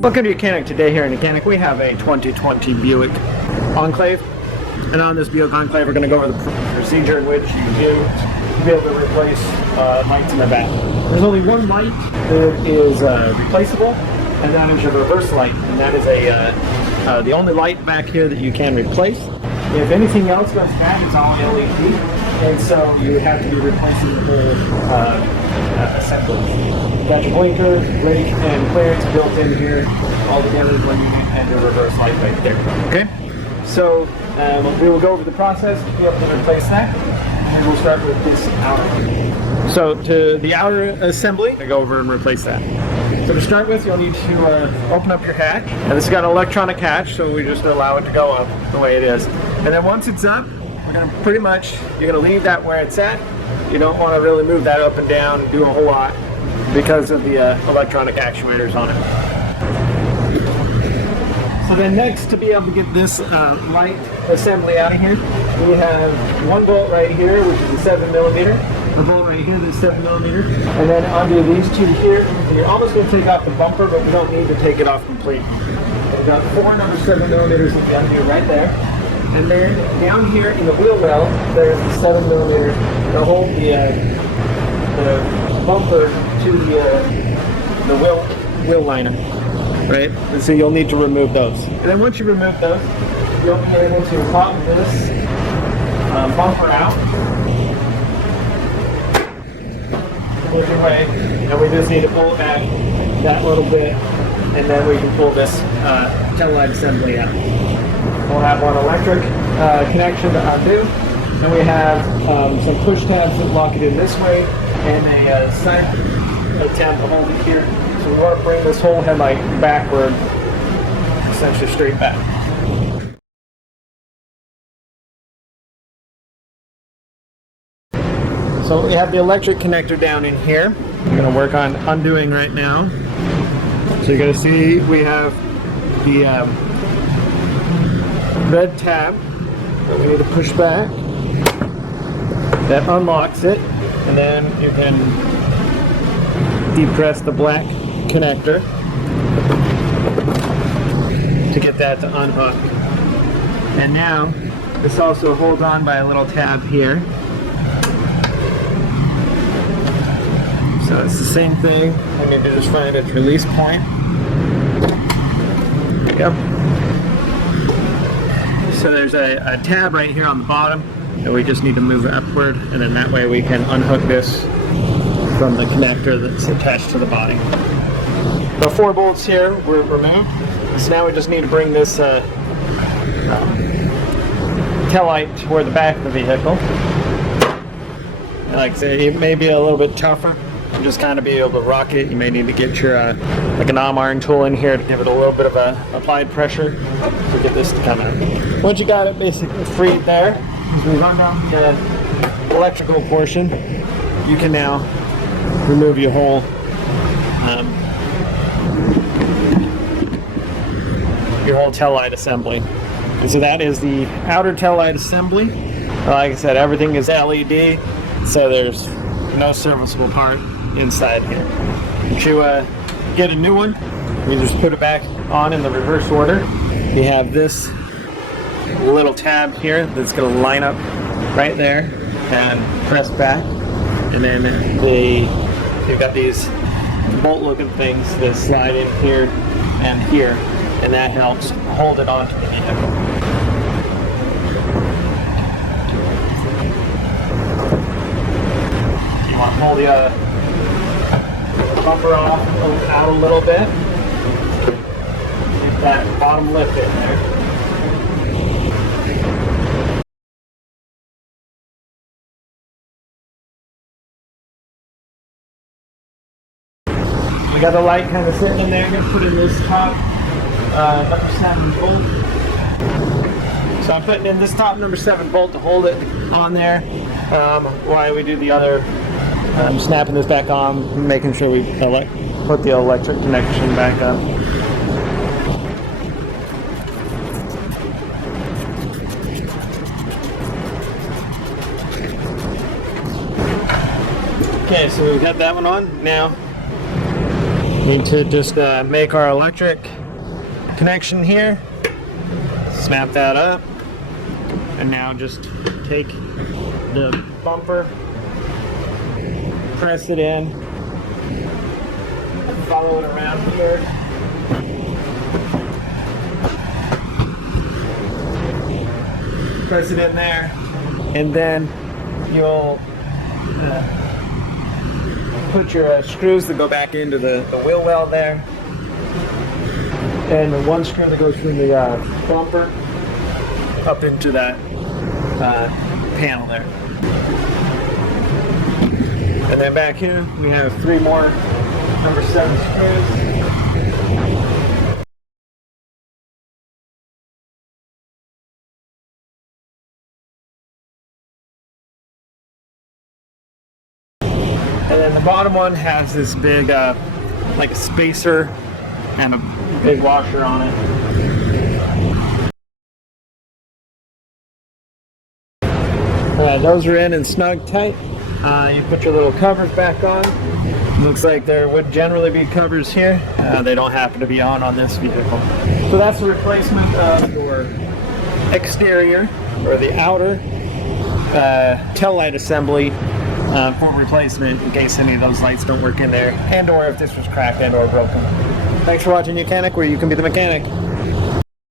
Welcome to YOUCANIC. Today here in YOUCANIC we have a 2020 Buick Enclave, and on this Buick Enclave we're going to go over the procedure in which you do to be able to replace lights in the back. There's only one light that is replaceable, and that is your reverse light, and that is the only light back here that you can replace. If anything else goes bad, it's all LED, and so you have to be replacing the whole assembly. You've got your blinker, brake, and clearance built in here, all together in one unit, and your reverse light right there. Okay? So we will go over the process to be able to replace that, and we'll start with this outer. So to the outer assembly, I go over and replace that. So to start with, you'll need to open up your hatch, and this has got an electronic hatch, so we just allow it to go up the way it is. And then once it's up, we're going to you're going to leave that where it's at. You don't want to really move that up and down and do a whole lot because of the electronic actuators on it. So then next, to be able to get this light assembly out of here, we have one bolt right here, which is a 7mm. A bolt right here that's 7mm. And then undo these two here. And you're almost going to take off the bumper, but we don't need to take it off completely. We've got 4 number 7mm that we undo right there. And then down here in the wheel well, there's the 7mm to hold the bumper to the wheel liner, right? And so you'll need to remove those. And then once you remove those, you'll be able to pop this bumper out. Pull it away, and we just need to pull it back that little bit, and then we can pull this tail light assembly out. We'll have one electric connection to undo, and we have some push tabs that lock it in this way, and a side tab to hold it here. So we want to bring this whole headlight backward, essentially straight back. So we have the electric connector down in here. We're going to work on undoing right now. So you're going to see we have the red tab that we need to push back. That unlocks it, and then you can depress the black connector to get that to unhook. And now this also holds on by a little tab here. So it's the same thing. We need to just find its release point. Yep. So there's a tab right here on the bottom that we just need to move upward, and then that way we can unhook this from the connector that's attached to the body. The 4 bolts here were removed, so now we just need to bring this tail light toward the back of the vehicle. And like I say, it may be a little bit tougher. You just kind of be able to rock it. You may need to get your like an arm iron tool in here to give it a little bit of applied pressure to get this to come out. Once you got it basically freed there, as we run down the electrical portion, you can now remove your whole tail light assembly. And so that is the outer tail light assembly. Like I said, everything is LED, so there's no serviceable part inside here. To get a new one, we just put it back on in the reverse order. We have this little tab here that's going to line up right there and press back, and then you've got these bolt looking things that slide in here and here, and that helps hold it onto the vehicle. You want to pull the bumper off out a little bit. Get that bottom lip in there. We got the light kind of sitting in there. I'm going to put in this top number 7 bolt. So I'm putting in this top number 7 bolt to hold it on there while we do the other snapping this back on, making sure we put the electric connection back up. Okay, so we've got that one on. Now Need to just make our electric connection here, snap that up, and now just take the bumper, press it in, follow it around here. Press it in there, and then you'll put your screws that go back into the wheel well there, and the one screw that goes from the bumper up into that panel there. And then back here we have 3 more number 7 screws. And then the bottom one has this big, like a spacer and a big washer on it. Alright, those are in and snug tight. You put your little covers back on. Looks like there would generally be covers here. They don't happen to be on this vehicle. So that's the replacement of your exterior, or the outer tail light assembly. For replacement in case any of those lights don't work in there, and or if this was cracked and or broken. Thanks for watching YOUCANIC, where you can be the mechanic.